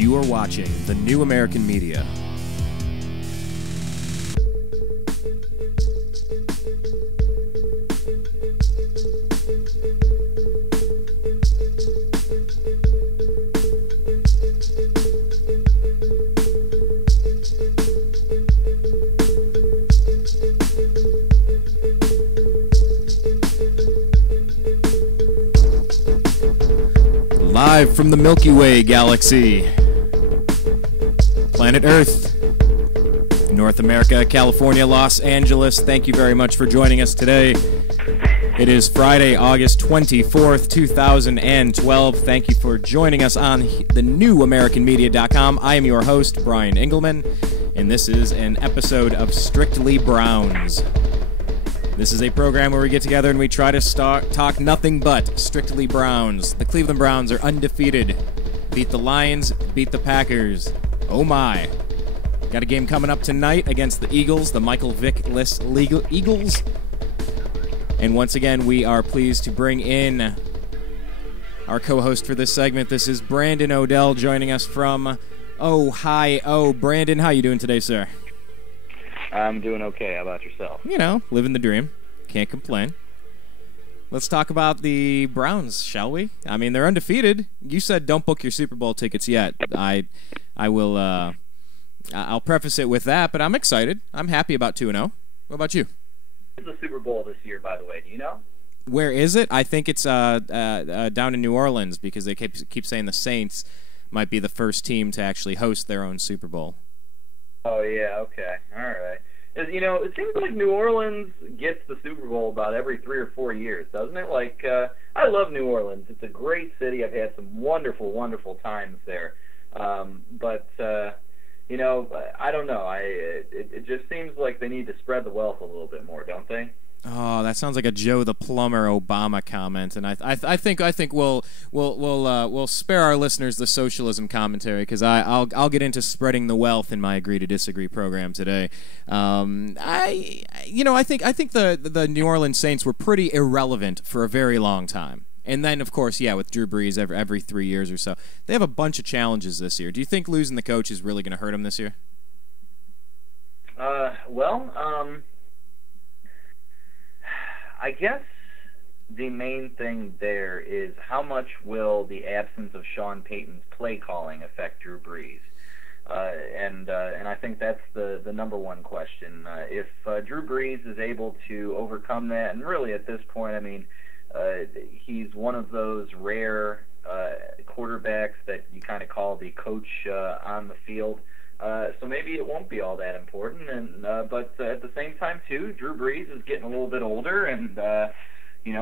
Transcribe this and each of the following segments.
You are watching the New American Media. Live from the Milky Way galaxy, planet Earth, North America, California, Los Angeles. Thank you very much for joining us today. It is Friday, August 24th, 2012. Thank you for joining us on the newamericanmedia.com. I am your host, Brian Engelman, and this is an episode of Strictly Browns. This is a program where we get together and we try to talk nothing but Strictly Browns. The Cleveland Browns are undefeated. Beat the Lions, beat the Packers. Oh my. Got a game coming up tonight against the Eagles, the Michael Vick-less Eagles. And once again, we are pleased to bring in our co-host for this segment. This is Brandon Odell joining us from Ohio. Brandon, how you doing today, sir? I'm doing okay. How about yourself? You know, living the dream. Can't complain. Let's talk about the Browns, shall we? I mean, they're undefeated. You said don't book your Super Bowl tickets yet. I will. I'll preface it with that, but I'm excited. I'm happy about 2-0. What about you? Where's the Super Bowl this year, by the way? Do you know? Where is it? I think it's down in New Orleans because they keep saying the Saints might be the first team to actually host their own Super Bowl. Oh, yeah, okay. All right. You know, it seems like New Orleans gets the Super Bowl about every 3 or 4 years, doesn't it? Like, I love New Orleans. It's a great city. I've had some wonderful, wonderful times there. But you know, I don't know. It just seems like they need to spread the wealth a little bit more, don't they? Oh, that sounds like a Joe the Plumber Obama comment, and I think we'll spare our listeners the socialism commentary because I'll get into spreading the wealth in my Agree to Disagree program today. I think the New Orleans Saints were pretty irrelevant for a very long time, and then of course with Drew Brees every 3 years or so, they have a bunch of challenges this year. Do you think losing the coach is really going to hurt them this year? I guess the main thing there is how much will the absence of Sean Payton's play calling affect Drew Brees? And I think that's the number one question. If Drew Brees is able to overcome that, and really at this point, I mean, he's one of those rare quarterbacks that you kind of call the coach on the field. So maybe it won't be all that important, but at the same time too, Drew Brees is getting a little bit older, and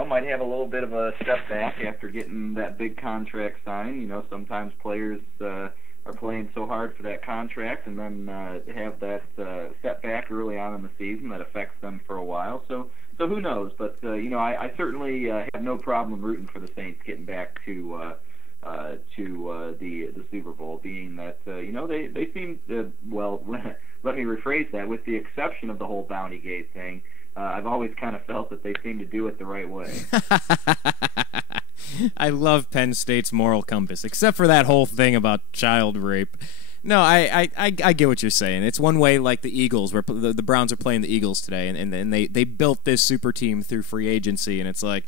might have a little bit of a step back after getting that big contract signed. You know, sometimes players are playing so hard for that contract, and then have that setback early on in the season that affects them for a while. So who knows? But I certainly have no problem rooting for the Saints getting back to the Super Bowl, being that they seem to, well, let me rephrase that, with the exception of the whole Bounty Gate thing, I've always kind of felt that they seem to do it the right way. I love Penn State's moral compass, except for that whole thing about child rape. No, I get what you're saying. It's one way, like the Eagles, where the Browns are playing the Eagles today, and they built this super team through free agency, and it's like,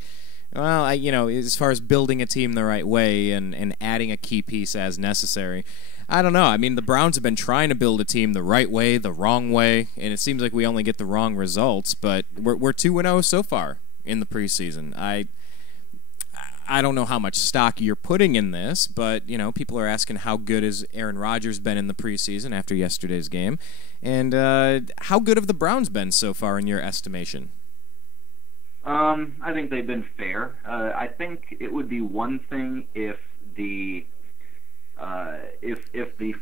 well, as far as building a team the right way and adding a key piece as necessary, I don't know. I mean, the Browns have been trying to build a team the right way, the wrong way, and it seems like we only get the wrong results, but we're 2-0 so far in the preseason. I don't know how much stock you're putting in this, but, people are asking how good has Aaron Rodgers been in the preseason after yesterday's game, and how good have the Browns been so far in your estimation? I think they've been fair. I think it would be one thing if the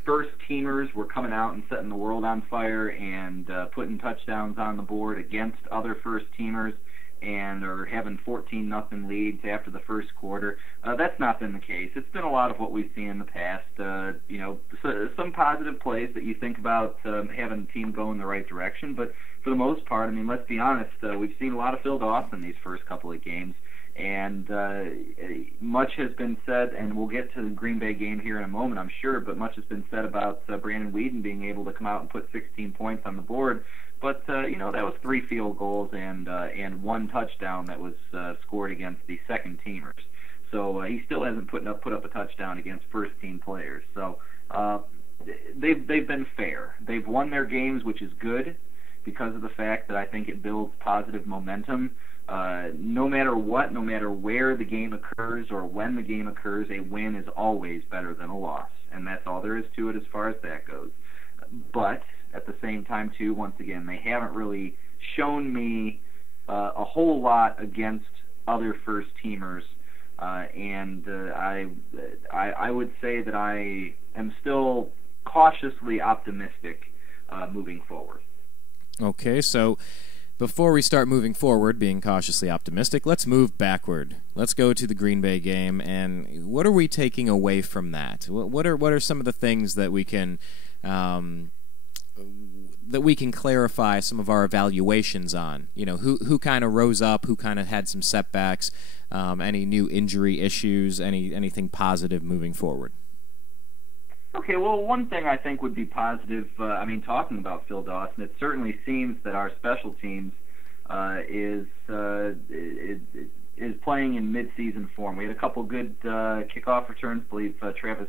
first teamers were coming out and setting the world on fire and putting touchdowns on the board against other first teamers and are having 14-0 leads after the first quarter. That's not been the case. It's been a lot of what we've seen in the past. Some positive plays that you think about having the team go in the right direction, but for the most part, I mean, let's be honest, we've seen a lot of Phil Dawson these first couple of games, And much has been said, and we'll get to the Green Bay game here in a moment, I'm sure, but much has been said about Brandon Weeden being able to come out and put 16 points on the board. But, that was 3 field goals and 1 touchdown that was scored against the second teamers. So he still hasn't put up a touchdown against first-team players. So they've been fair. They've won their games, which is good, because of the fact that I think it builds positive momentum. No matter what, no matter where the game occurs or when the game occurs, a win is always better than a loss, and that's all there is to it as far as that goes. But at the same time, too, once again, they haven't really shown me a whole lot against other first-teamers, and I would say that I am still cautiously optimistic moving forward. Okay, so before we start moving forward, being cautiously optimistic, let's move backward. Let's go to the Green Bay game, and what are we taking away from that? What are some of the things that we can clarify some of our evaluations on? You know, who kind of rose up, who kind of had some setbacks, any new injury issues, anything positive moving forward? Okay, well, one thing I think would be positive, talking about Phil Dawson, it certainly seems that our special teams is playing in mid-season form. We had a couple good kickoff returns. I believe Travis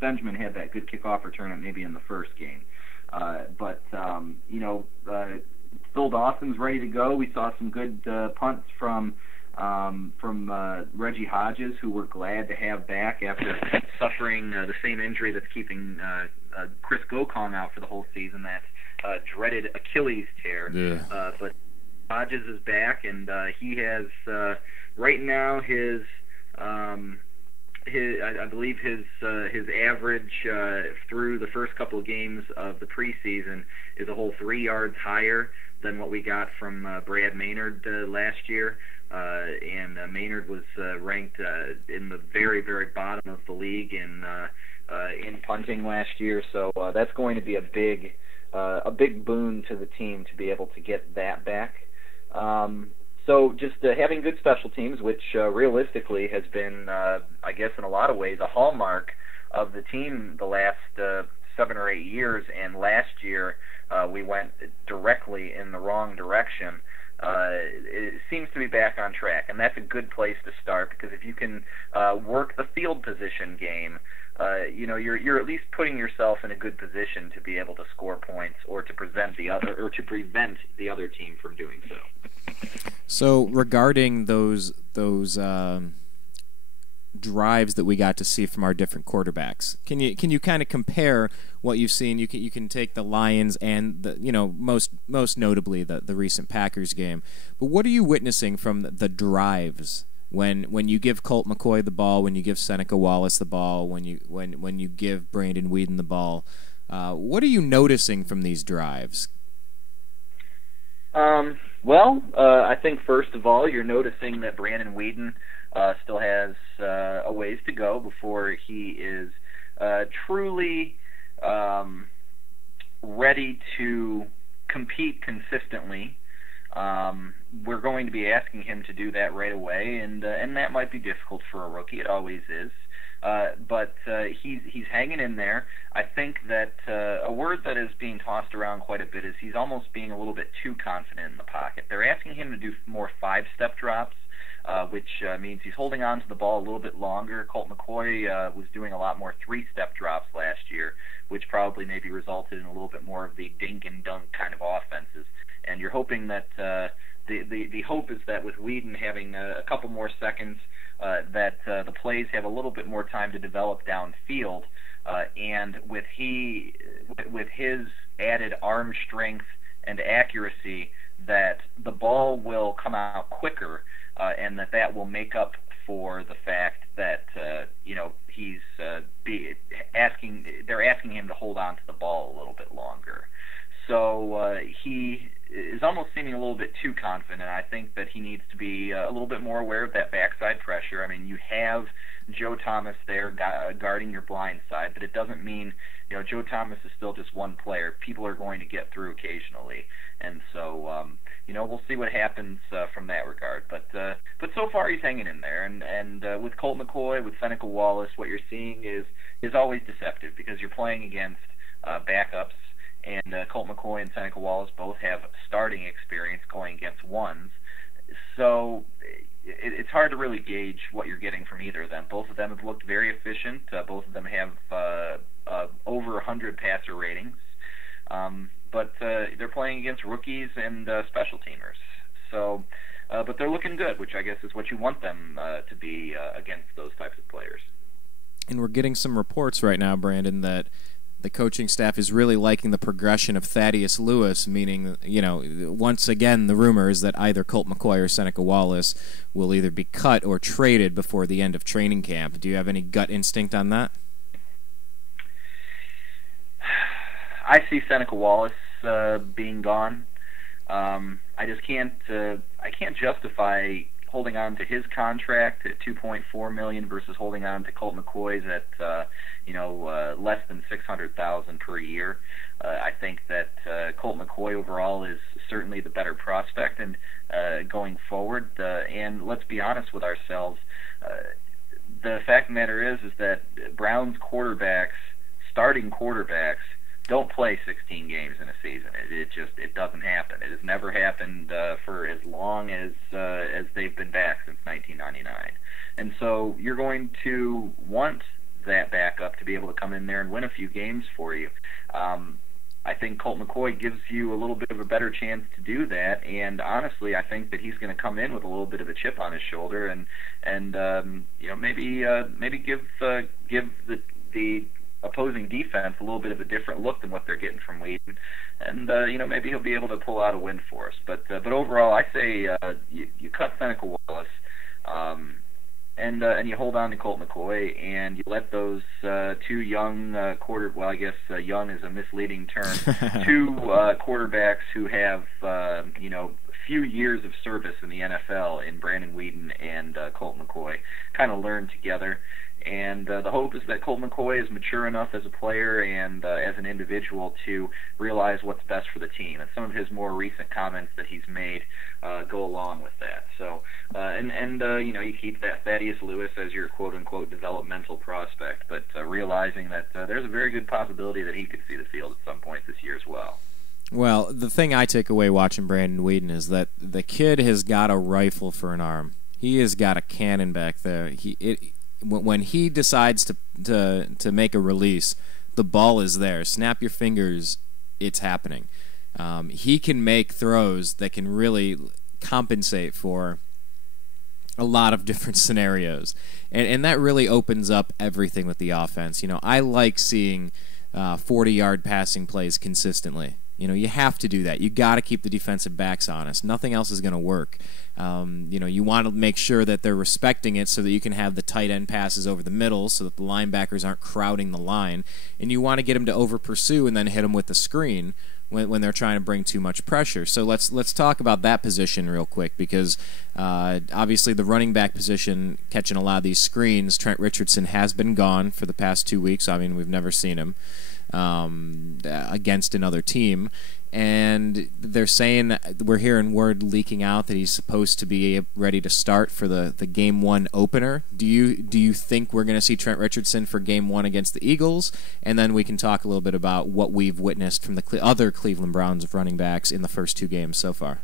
Benjamin had that good kickoff return maybe in the first game. But Phil Dawson's ready to go. We saw some good punts from Reggie Hodges, who we're glad to have back after suffering the same injury that's keeping Chris Gokong out for the whole season, that dreaded Achilles tear. Yeah. But Hodges is back, and he has right now his I believe his average through the first couple of games of the preseason is a whole 3 yards higher than what we got from Brad Maynard last year. And Maynard was ranked in the very, very bottom of the league in punting last year. So that's going to be a big boon to the team to be able to get that back. So just having good special teams, which realistically has been, I guess in a lot of ways, a hallmark of the team the last 7 or 8 years. And last year we went directly in the wrong direction. It seems to be back on track, and that's a good place to start, because if you can work the field position game, you're at least putting yourself in a good position to be able to score points or to prevent the other team from doing so. So regarding those drives that we got to see from our different quarterbacks, can you kind of compare what you've seen? You can take the Lions and most notably the recent Packers game, but what are you witnessing from the drives when you give Colt McCoy the ball, when you give Seneca Wallace the ball, when you give Brandon Weeden the ball? What are you noticing from these drives? I think first of all, you're noticing that Brandon Weeden still has a ways to go before he is truly ready to compete consistently. We're going to be asking him to do that right away, and that might be difficult for a rookie. It always is. But he's hanging in there. I think that a word that is being tossed around quite a bit is he's almost being a little bit too confident in the pocket. They're asking him to do more 5-step drops, which means he's holding on to the ball a little bit longer. Colt McCoy was doing a lot more 3-step drops last year, which probably maybe resulted in a little bit more of the dink and dunk kind of offenses. And you're hoping that the hope is that with Weeden having a couple more seconds, that the plays have a little bit more time to develop downfield, and with his added arm strength and accuracy, that the ball will come out quicker, and that will make up for the fact that they're asking him to hold on to the ball a little bit longer. So he is almost seeming a little bit too confident. I think that he needs to be a little bit more aware of that backside pressure. I mean, you have Joe Thomas there guarding your blind side, but it doesn't mean, Joe Thomas is still just one player. People are going to get through occasionally, and so we'll see what happens from that regard. But so far he's hanging in there, and with Colt McCoy, with Seneca Wallace, what you're seeing is always deceptive because you're playing against backups, and Colt McCoy and Seneca Wallace both have starting experience going against ones, so it's hard to really gauge what you're getting from either of them. Both of them have looked very efficient. Both of them have over 100 passer ratings. But they're playing against rookies and special teamers. So, but they're looking good, which I guess is what you want them to be against those types of players. And we're getting some reports right now, Brandon, that the coaching staff is really liking the progression of Thaddeus Lewis, meaning, once again, the rumor is that either Colt McCoy or Seneca Wallace will either be cut or traded before the end of training camp. Do you have any gut instinct on that? I see Seneca Wallace being gone. I just can't justify holding on to his contract at $2.4 million versus holding on to Colt McCoy's at less than $600,000 per year. I think that Colt McCoy overall is certainly the better prospect, and going forward. And let's be honest with ourselves. The fact of the matter is that Browns quarterbacks, starting quarterbacks, don't play 16 games in a season. It doesn't happen. It has never happened for as long as they've been back since 1999. And so you're going to want that backup to be able to come in there and win a few games for you. I think Colt McCoy gives you a little bit of a better chance to do that, and honestly, I think that he's going to come in with a little bit of a chip on his shoulder, and maybe give the opposing defense a little bit of a different look than what they're getting from Whedon, and maybe he'll be able to pull out a win for us. But overall, I say you cut Seneca Wallace, and you hold on to Colt McCoy, and you let those two young young is a misleading term, two quarterbacks who have few years of service in the NFL in Brandon Whedon and Colt McCoy kind of learn together. And the hope is that Colt McCoy is mature enough as a player and as an individual to realize what's best for the team. And some of his more recent comments that he's made go along with that. So, you keep that Thaddeus Lewis as your quote-unquote developmental prospect, but realizing that there's a very good possibility that he could see the field at some point this year as well. Well, the thing I take away watching Brandon Whedon is that the kid has got a rifle for an arm. He has got a cannon back there. When he decides to make a release, the ball is there. Snap your fingers, it's happening. He can make throws that can really compensate for a lot of different scenarios, and that really opens up everything with the offense. I like seeing 40-yard passing plays consistently. You have to do that. You got to keep the defensive backs honest. Nothing else is going to work. You want to make sure that they're respecting it so that you can have the tight end passes over the middle so that the linebackers aren't crowding the line. And you want to get them to over-pursue and then hit them with the screen when they're trying to bring too much pressure. So let's talk about that position real quick because obviously the running back position catching a lot of these screens, Trent Richardson has been gone for the past 2 weeks. I mean, we've never seen him against another team, and they're saying, we're hearing word leaking out that he's supposed to be ready to start for the Game 1 opener. Do you think we're going to see Trent Richardson for Game 1 against the Eagles? And then we can talk a little bit about what we've witnessed from the other Cleveland Browns running backs in the first 2 games so far.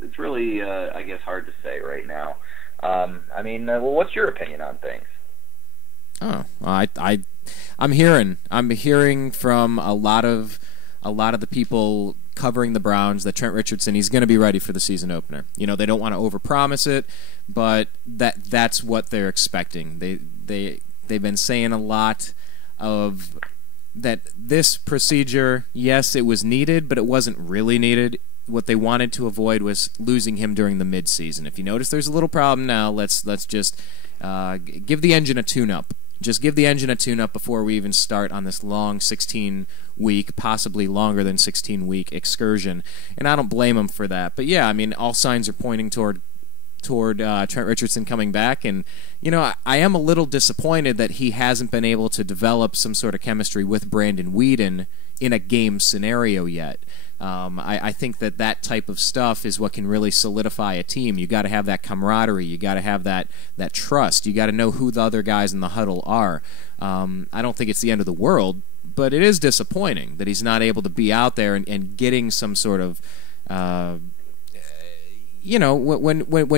It's really I guess hard to say right now. What's your opinion on things? Oh, I'm hearing from a lot of the people covering the Browns that Trent Richardson, he's going to be ready for the season opener. They don't want to overpromise it, but that's what they're expecting. They've been saying a lot of that this procedure, yes, it was needed, but it wasn't really needed. What they wanted to avoid was losing him during the midseason. If you notice there's a little problem now, let's just give the engine a tune-up Just give the engine a tune-up before we even start on this long 16-week, possibly longer than 16-week excursion. And I don't blame him for that. But yeah, I mean, all signs are pointing toward Trent Richardson coming back, and I am a little disappointed that he hasn't been able to develop some sort of chemistry with Brandon Weeden in a game scenario yet. I think that type of stuff is what can really solidify a team. You got to have that camaraderie. You got to have that trust. You got to know who the other guys in the huddle are. I don't think it's the end of the world, but it is disappointing that he's not able to be out there and getting some sort of when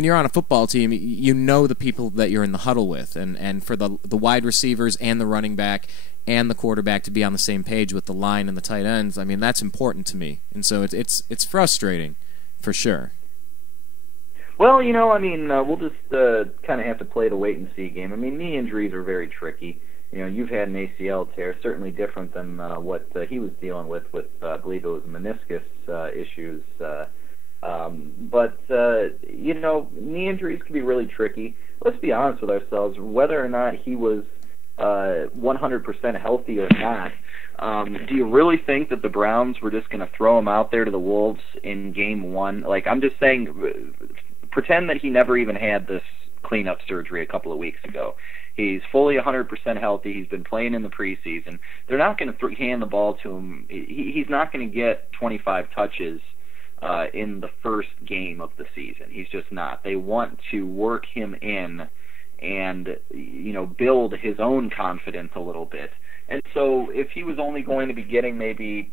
you're on a football team, you know the people that you're in the huddle with, and for the wide receivers and the running back and the quarterback to be on the same page with the line and the tight ends, I mean, that's important to me. And so it's frustrating, for sure. Well, we'll just kind of have to play the wait-and-see game. I mean, knee injuries are very tricky. You've had an ACL tear, certainly different than what he was dealing with, I believe it was meniscus issues. But knee injuries can be really tricky. Let's be honest with ourselves. Whether or not he was 100% healthy or not, do you really think that the Browns were just going to throw him out there to the Wolves in Game 1? Like, I'm just saying, pretend that he never even had this cleanup surgery a couple of weeks ago. He's fully 100% healthy. He's been playing in the preseason. They're not going to hand the ball to him. He's not going to get 25 touches in the first game of the season. He's just not. They want to work him in and build his own confidence a little bit. And so if he was only going to be getting maybe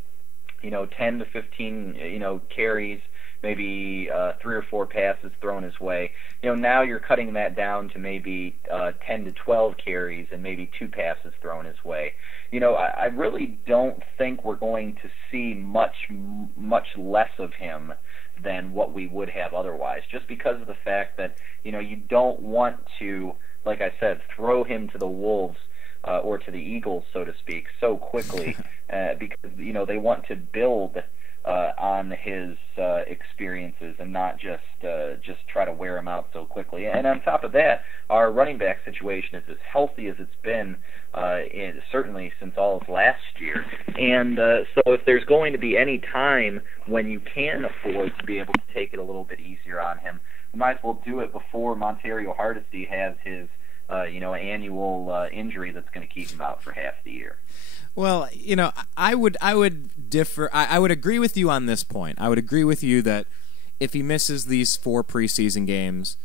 10 to 15 carries, maybe 3 or 4 passes thrown his way, now you're cutting that down to maybe 10 to 12 carries and maybe 2 passes thrown his way. I really don't think we're going to see much less of him than what we would have otherwise, just because of the fact that you don't want to, like I said, throw him to the Wolves or to the Eagles, so to speak, so quickly, because they want to build on his experiences and not just try to wear him out so quickly. And on top of that, our running back situation is as healthy as it's been certainly since all of last year. And so if there's going to be any time when you can afford to be able to take it a little bit easier on him, you might as well do it before Montario Hardesty has his annual injury that's going to keep him out for half the year. Well, I would differ. I would agree with you on this point. I would agree with you that if he misses these 4 preseason games,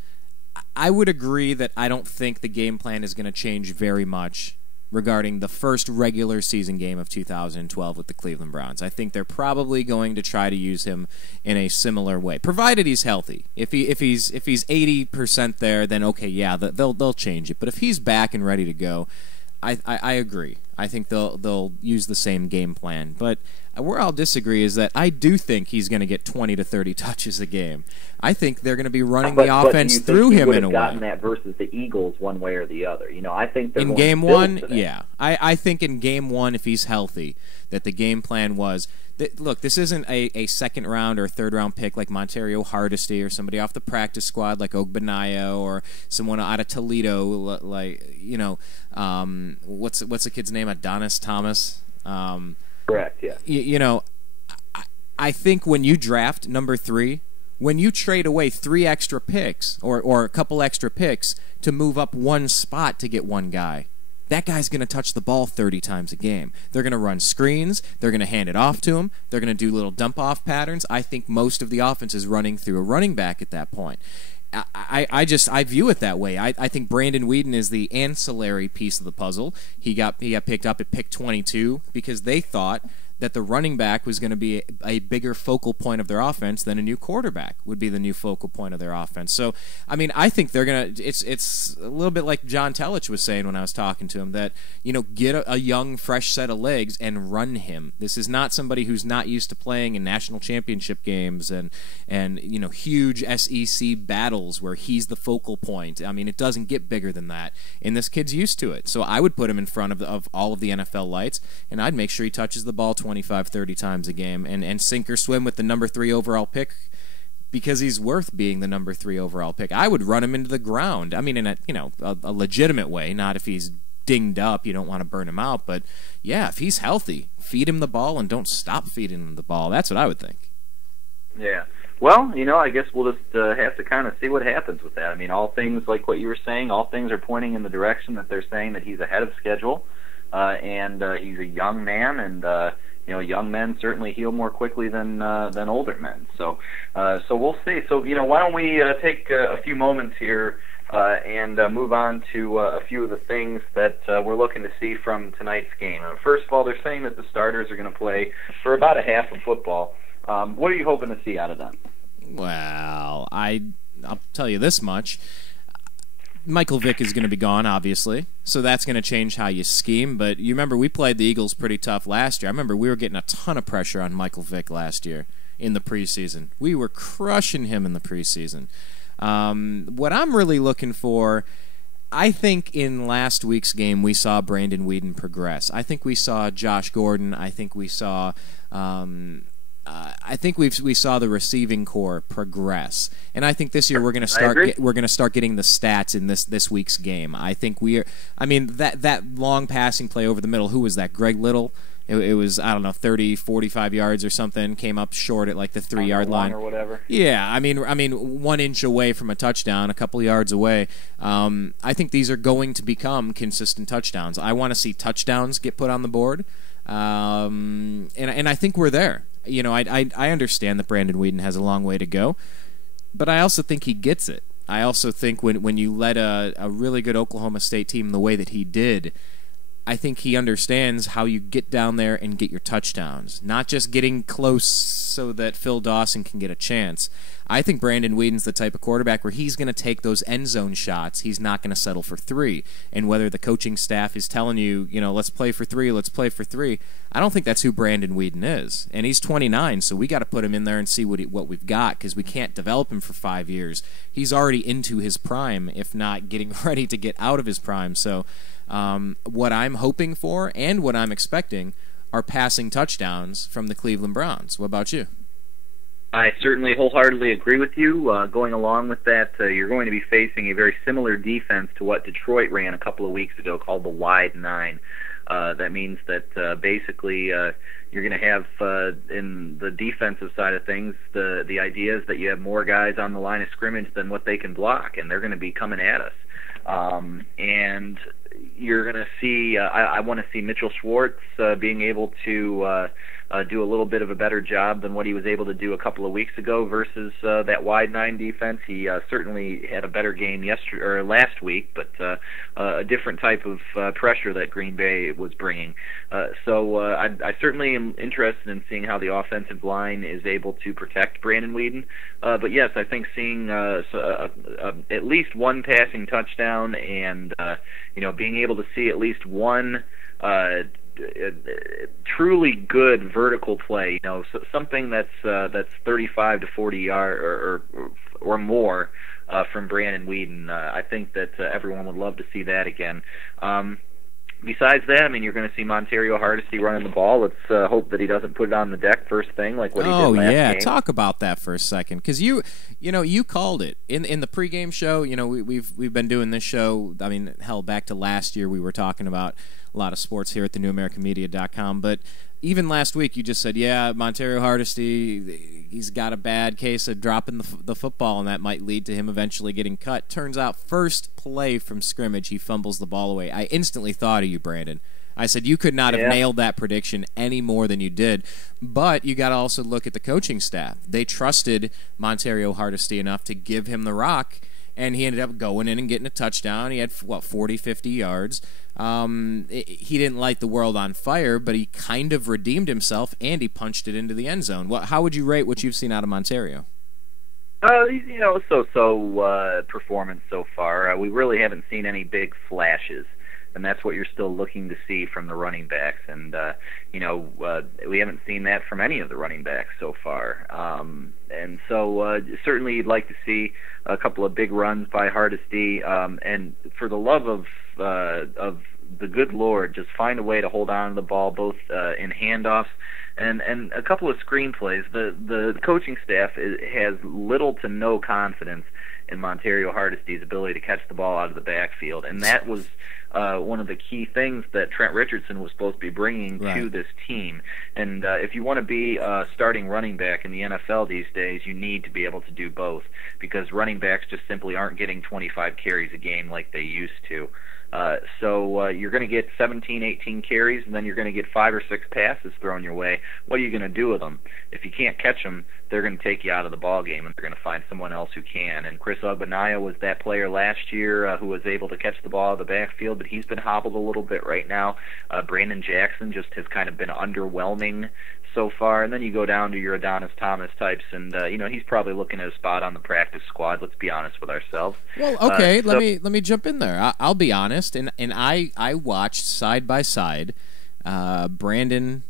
I would agree that I don't think the game plan is going to change very much regarding the first regular season game of 2012 with the Cleveland Browns. I think they're probably going to try to use him in a similar way, provided he's healthy. If he's 80% there, then okay, yeah, they'll change it. But if he's back and ready to go, I agree. I think they'll use the same game plan. But where I'll disagree is that I do think he's going to get 20 to 30 touches a game. I think they're going to be running the offense through him in a way. Gotten that versus the Eagles one way or the other. I think they're in going game to build one. to that. Yeah, I think in game 1, if he's healthy, that the game plan was look, this isn't a second round or third round pick like Montario Hardesty or somebody off the practice squad like Ogbenaya or someone out of Toledo like what's the kid's name, Adonis Thomas. Correct. Yeah. I think when you draft number 3, when you trade away 3 extra picks or a couple extra picks to move up 1 spot to get 1 guy, that guy's going to touch the ball 30 times a game. They're going to run screens. They're going to hand it off to him. They're going to do little dump-off patterns. I think most of the offense is running through a running back at that point. I view it that way. I think Brandon Weeden is the ancillary piece of the puzzle. He got picked up at pick 22 because they thought that the running back was going to be a bigger focal point of their offense than a new quarterback would be the new focal point of their offense. So, I mean, I think they're going to. It's a little bit like John Telich was saying when I was talking to him that get a young, fresh set of legs and run him. This is not somebody who's not used to playing in national championship games and huge SEC battles where he's the focal point. I mean, it doesn't get bigger than that, and this kid's used to it. So I would put him in front of all of the NFL lights, and I'd make sure he touches the ball 25, 30 times a game and sink or swim with the number 3 overall pick because he's worth being the number 3 overall pick. I would run him into the ground. I mean, in a legitimate way, not if he's dinged up. You don't want to burn him out. But, yeah, if he's healthy, feed him the ball and don't stop feeding him the ball. That's what I would think. Yeah. Well, I guess we'll just have to kind of see what happens with that. I mean, all things, like what you were saying, all things are pointing in the direction that they're saying that he's ahead of schedule, and he's a young man, and young men certainly heal more quickly than older men. So we'll see. So why don't we take a few moments here and move on to a few of the things that we're looking to see from tonight's game. First of all, they're saying that the starters are going to play for about a half of football. What are you hoping to see out of them? Well, I'll tell you this much. Michael Vick is going to be gone, obviously, so that's going to change how you scheme. But you remember we played the Eagles pretty tough last year. I remember we were getting a ton of pressure on Michael Vick last year in the preseason. We were crushing him in the preseason. What I'm really looking for, I think in last week's game we saw Brandon Weeden progress. I think we saw Josh Gordon. I think we saw... we saw the receiving core progress, and I think this year we're going to start getting the stats in this week's game. I think that long passing play over the middle. Who was that? Greg Little. It was, I don't know, 30, 45 yards or something. Came up short at like the 3-yard line or whatever. Yeah, I mean, 1 inch away from a touchdown, a couple of yards away. I think these are going to become consistent touchdowns. I want to see touchdowns get put on the board, and I think we're there. I understand that Brandon Weeden has a long way to go, but I also think he gets it. I also think when you let a really good Oklahoma State team the way that he did, I think he understands how you get down there and get your touchdowns, not just getting close so that Phil Dawson can get a chance. I think Brandon Weeden's the type of quarterback where he's going to take those end zone shots. He's not going to settle for 3. And whether the coaching staff is telling you, let's play for 3, I don't think that's who Brandon Weeden is. And he's 29, so we got to put him in there and see what we've got, because we can't develop him for 5 years. He's already into his prime, if not getting ready to get out of his prime. So what I'm hoping for and what I'm expecting are passing touchdowns from the Cleveland Browns. What about you? I certainly wholeheartedly agree with you. Going along with that, you're going to be facing a very similar defense to what Detroit ran a couple of weeks ago, called the Wide Nine. That means that basically you're going to have in the defensive side of things, the idea is that you have more guys on the line of scrimmage than what they can block, and they're going to be coming at us. And you're going to see, I want to see Mitchell Schwartz being able to do a little bit of a better job than what he was able to do a couple of weeks ago versus that wide nine defense. He certainly had a better game last week, but a different type of pressure that Green Bay was bringing. So I certainly am interested in seeing how the offensive line is able to protect Brandon Weeden. But yes, I think seeing at least one passing touchdown and being able to see at least one truly good vertical play, something that's 35 to 40 yards or more from Brandon Weeden. I think that everyone would love to see that again. Besides that, you're going to see Montario Hardesty running the ball. Let's hope that he doesn't put it on the deck first thing like what he did last game. Oh, yeah. Talk about that for a second, because you called it. In the pregame show, we've been doing this show, hell, back to last year we were talking about a lot of sports here at thenewamericanmedia.com, but even last week you just said, yeah, Montario Hardesty, he's got a bad case of dropping the football, and that might lead to him eventually getting cut. Turns out, first play from scrimmage, he fumbles the ball away. I instantly thought of you, Brandon. I said you could not have nailed that prediction any more than you did, but you got to also look at the coaching staff. They trusted Montario Hardesty enough to give him the rock, and he ended up going in and getting a touchdown. He had, 40, 50 yards. He didn't light the world on fire, but he kind of redeemed himself, and he punched it into the end zone. How would you rate what you've seen out of Montario? So performance so far. We really haven't seen any big flashes, and that's what you're still looking to see from the running backs. And, we haven't seen that from any of the running backs so far. And so certainly you'd like to see a couple of big runs by Hardesty. And for the love of the good Lord, just find a way to hold on to the ball, both in handoffs and a couple of screenplays. The coaching staff has little to no confidence in Montario Hardesty's ability to catch the ball out of the backfield, and that was one of the key things that Trent Richardson was supposed to be bringing to this team. And if you want to be a starting running back in the NFL these days, you need to be able to do both, because running backs just simply aren't getting 25 carries a game like they used to. So you're going to get 17, 18 carries, and then you're going to get 5 or 6 passes thrown your way. What are you going to do with them? If you can't catch them, they're going to take you out of the ball game, and they're going to find someone else who can. And Chris Ogbenaya was that player last year who was able to catch the ball out of the backfield, but he's been hobbled a little bit right now. Brandon Jackson just has kind of been underwhelming so far. And then you go down to your Adonis Thomas types, and he's probably looking at a spot on the practice squad. Let's be honest with ourselves. Well, okay, let me jump in there. I'll be honest, and I watched side by side Brandon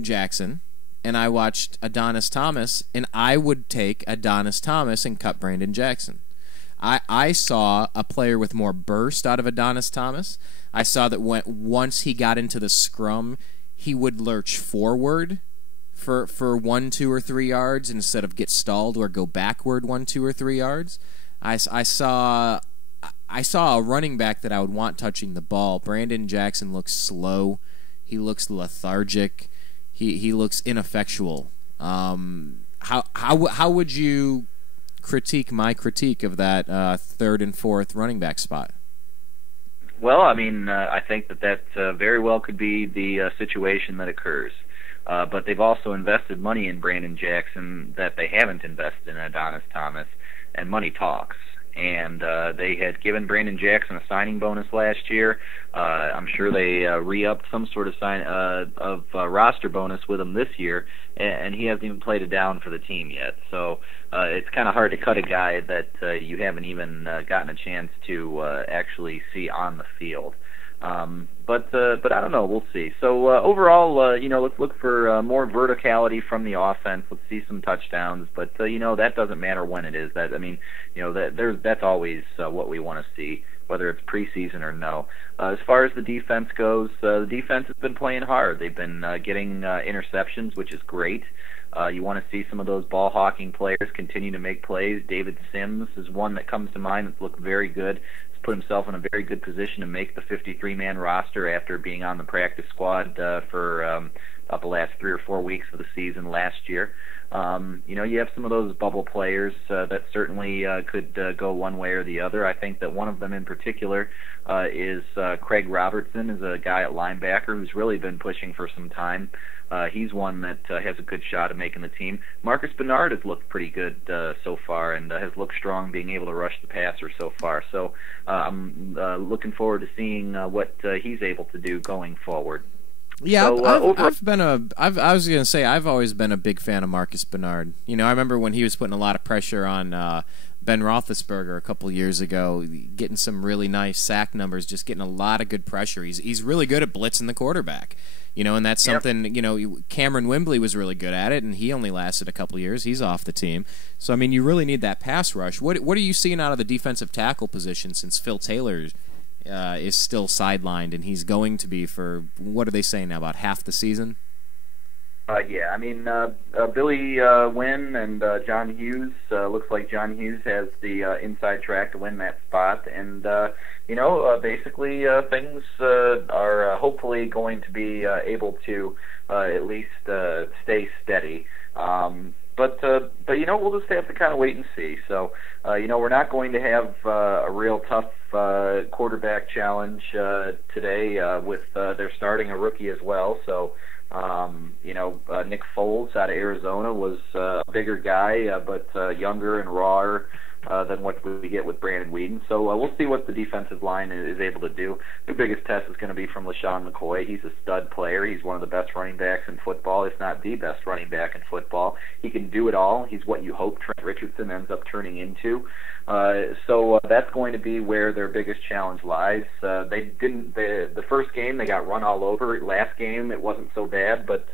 Jackson, and I watched Adonis Thomas, and I would take Adonis Thomas and cut Brandon Jackson. I saw a player with more burst out of Adonis Thomas. I saw that once he got into the scrum, he would lurch forward for 1, 2, or 3 yards instead of get stalled or go backward 1, 2, or 3 yards. I saw a running back that I would want touching the ball. Brandon Jackson looks slow. He looks lethargic. He looks ineffectual. How would you critique my critique of that 3rd and 4th running back spot? Well, I mean, I think that very well could be the situation that occurs. But they've also invested money in Brandon Jackson that they haven't invested in Adonis Thomas, and money talks. And they had given Brandon Jackson a signing bonus last year. I'm sure they re-upped some sort of roster bonus with him this year, and he hasn't even played it down for the team yet. So it's kind of hard to cut a guy that you haven't even gotten a chance to actually see on the field. But I don't know. We'll see. So overall, let's look for more verticality from the offense. Let's see some touchdowns. But that doesn't matter when it is. That's always what we want to see, whether it's preseason or no. As far as the defense goes, the defense has been playing hard. They've been getting interceptions, which is great. You want to see some of those ball-hawking players continue to make plays. David Sims is one that comes to mind that's looked very good. He's put himself in a very good position to make the 53-man roster after being on the practice squad for about the last 3 or 4 weeks of the season last year. You have some of those bubble players that certainly could go one way or the other. I think that one of them in particular is Craig Robertson, is a guy at linebacker who's really been pushing for some time. He's one that has a good shot at making the team. Marcus Bernard has looked pretty good so far, and has looked strong being able to rush the passer so far. So I'm looking forward to seeing what he's able to do going forward. Yeah, so, I was going to say, I've always been a big fan of Marcus Bernard. I remember when he was putting a lot of pressure on Ben Roethlisberger a couple years ago, getting some really nice sack numbers, just getting a lot of good pressure. He's really good at blitzing the quarterback. And that's something, Cameron Wembley was really good at it, and he only lasted a couple years. He's off the team. So, I mean, you really need that pass rush. What are you seeing out of the defensive tackle position since Phil Taylor is still sidelined, and he's going to be for, what are they saying now, about half the season? Billy Wynn and John Hughes, looks like John Hughes has the inside track to win that spot, and basically things are hopefully going to be able to at least stay steady. But we'll just have to kind of wait and see. So, we're not going to have a real tough quarterback challenge today with they're starting a rookie as well. So, Nick Foles out of Arizona was a bigger guy, but younger and rawer than what we get with Brandon Weeden. So we'll see what the defensive line is able to do. The biggest test is going to be from LaShawn McCoy. He's a stud player. He's one of the best running backs in football, if not the best running back in football. He can do it all. He's what you hope Trent Richardson ends up turning into. So that's going to be where their biggest challenge lies. The first game they got run all over. Last game it wasn't so bad, but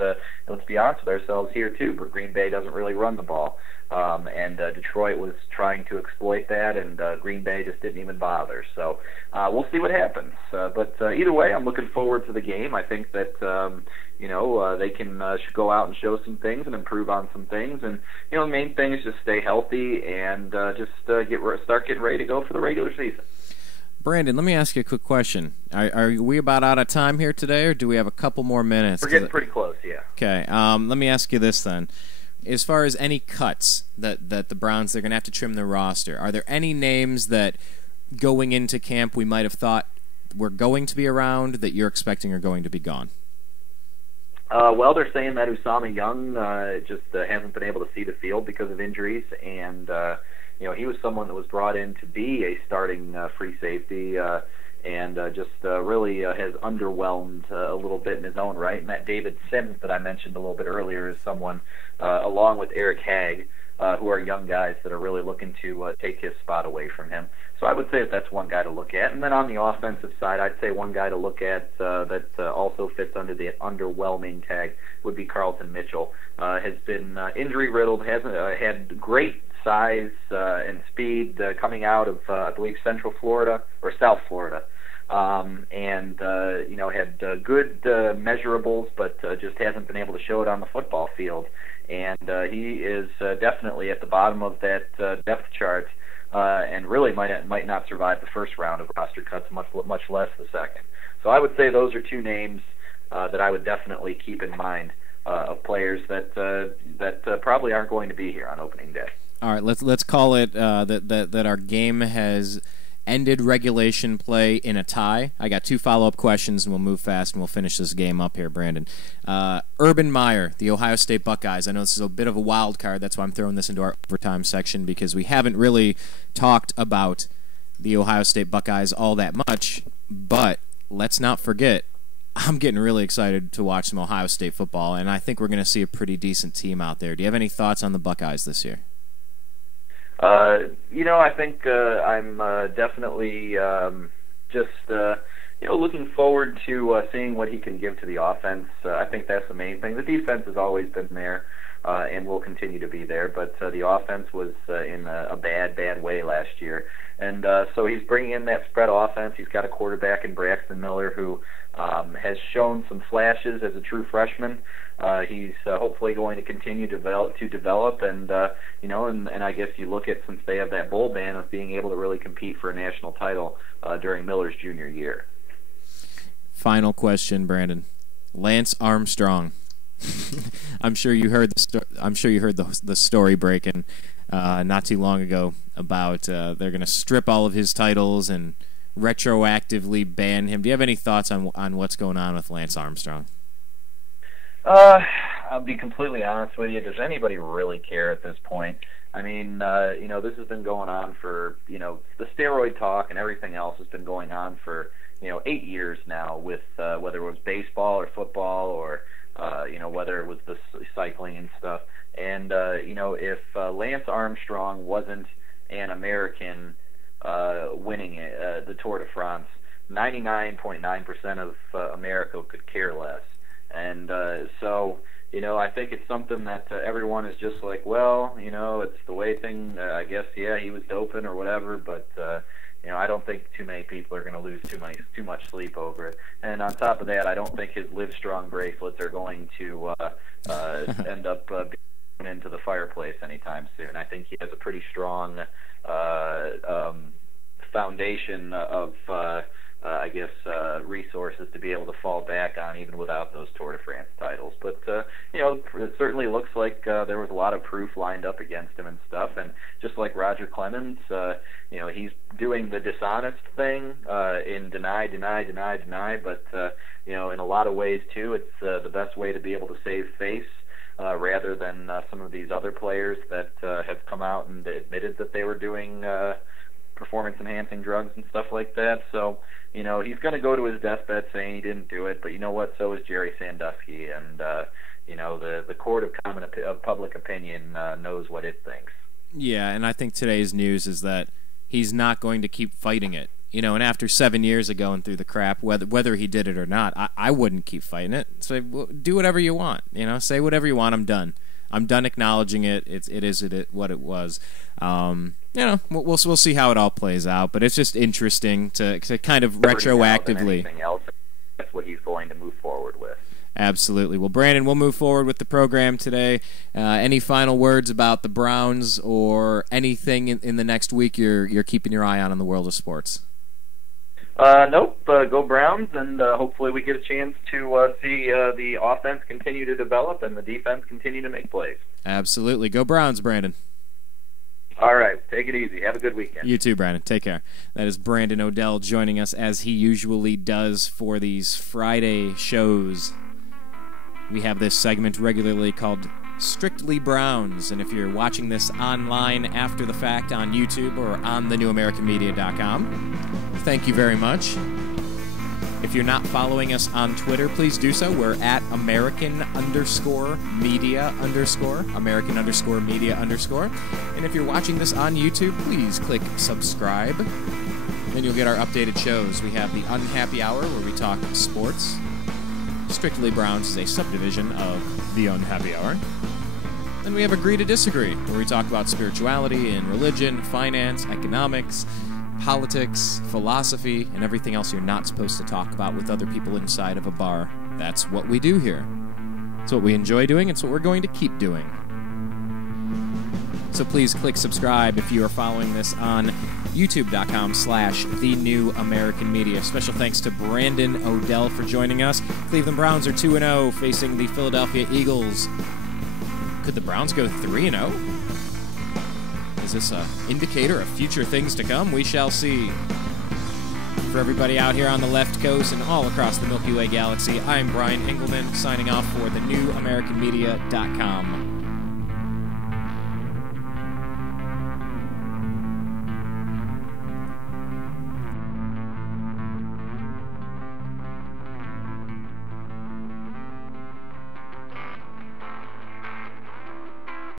let's be honest with ourselves here too. But Green Bay doesn't really run the ball. And Detroit was trying to exploit that, and Green Bay just didn't even bother. So we'll see what happens. But either way, I'm looking forward to the game. I think that they can should go out and show some things and improve on some things. And the main thing is just stay healthy and start getting ready to go for the regular season. Brandon, let me ask you a quick question. Are we about out of time here today, or do we have a couple more minutes? We're getting pretty close, yeah. Okay. Let me ask you this then. As far as any cuts that the Browns, they're going to have to trim their roster, are there any names that going into camp we might have thought were going to be around that you're expecting are going to be gone? Well, they're saying that Usama Young just hasn't been able to see the field because of injuries, and he was someone that was brought in to be a starting free safety, and really has underwhelmed a little bit in his own right. And that David Sims that I mentioned a little bit earlier is someone, along with Eric Hagg, who are young guys that are really looking to take his spot away from him. So I would say that's one guy to look at. And then on the offensive side, I'd say one guy to look at that also fits under the underwhelming tag would be Carlton Mitchell. Has been injury-riddled, hasn't had great size and speed coming out of, I believe, Central Florida or South Florida. Had good measurables, but just hasn't been able to show it on the football field. And he is definitely at the bottom of that depth chart, and really might not survive the first round of roster cuts, much less the second. So I would say those are two names that I would definitely keep in mind of players that probably aren't going to be here on opening day. All right, let's call it that our game has ended regulation play in a tie. I got two follow-up questions, and we'll move fast, and we'll finish this game up here, Brandon. Urban Meyer, the Ohio State Buckeyes. I know this is a bit of a wild card. That's why I'm throwing this into our overtime section, because we haven't really talked about the Ohio State Buckeyes all that much. But let's not forget, I'm getting really excited to watch some Ohio State football, and I think we're going to see a pretty decent team out there. Do you have any thoughts on the Buckeyes this year? I think I'm definitely looking forward to seeing what he can give to the offense. I think that's the main thing. The defense has always been there and will continue to be there, but the offense was in a bad way last year. And so he's bringing in that spread offense. He's got a quarterback in Braxton Miller who has shown some flashes as a true freshman. He's hopefully going to continue to develop, and and I guess you look at, since they have that bowl ban, of being able to really compete for a national title during Miller's junior year. Final question, Brandon. Lance Armstrong. I'm sure you heard the story breaking not too long ago about they're going to strip all of his titles and retroactively ban him. Do you have any thoughts on what's going on with Lance Armstrong? I'll be completely honest with you. Does anybody really care at this point? I mean, this has been going on for, the steroid talk and everything else has been going on for, 8 years now, with whether it was baseball or football or, whether it was the cycling and stuff. And, if Lance Armstrong wasn't an American winning the Tour de France, 99.9% of America could care less. And I think it's something that everyone is just like, well, it's the way thing. I guess, yeah, he was doping or whatever, but I don't think too many people are going to lose too much sleep over it. And on top of that, I don't think his Live Strong bracelets are going to end up being into the fireplace anytime soon. I think he has a pretty strong foundation of resources to be able to fall back on, even without those Tour de France titles. But it certainly looks like there was a lot of proof lined up against him and stuff. And just like Roger Clemens, he's doing the dishonest thing in deny. But in a lot of ways too, it's the best way to be able to save face. Rather than some of these other players that have come out and admitted that they were doing performance-enhancing drugs and stuff like that. So, he's going to go to his deathbed saying he didn't do it, but you know what? So is Jerry Sandusky, and the court of public opinion knows what it thinks. Yeah, and I think today's news is that he's not going to keep fighting it. And after 7 years of going through the crap, whether he did it or not, I wouldn't keep fighting it. So do whatever you want. Say whatever you want. I'm done. I'm done acknowledging it. It is what it was. We'll see how it all plays out. But it's just interesting to kind of retroactively. Anything else, that's what he's going to move forward with. Absolutely. Well, Brandon, we'll move forward with the program today. Any final words about the Browns or anything in the next week you're keeping your eye on in the world of sports? Nope. Go Browns, and hopefully we get a chance to see the offense continue to develop and the defense continue to make plays. Absolutely. Go Browns, Brandon. All right. Take it easy. Have a good weekend. You too, Brandon. Take care. That is Brandon Odell joining us as he usually does for these Friday shows. We have this segment regularly called Strictly Browns, and if you're watching this online after the fact on YouTube or on thenewamericanmedia.com, thank you very much. If you're not following us on Twitter, please do so. We're at American_media_, American_media_. And if you're watching this on YouTube, please click subscribe. Then you'll get our updated shows. We have the Unhappy Hour, where we talk sports. Strictly Browns is a subdivision of the Unhappy Hour. Then we have Agree to Disagree, where we talk about spirituality and religion, finance, economics, politics, philosophy, and everything else you're not supposed to talk about with other people inside of a bar. That's what we do here. It's what we enjoy doing. It's what we're going to keep doing. So please click subscribe if you are following this on youtube.com/thenewamericanmedia. Special thanks to Brandon Odell for joining us. Cleveland Browns are 2-0 facing the Philadelphia Eagles. Could the Browns go 3-0? Is this an indicator of future things to come? We shall see. For everybody out here on the left coast and all across the Milky Way galaxy, I'm Brian Engelman, signing off for thenewamericanmedia.com.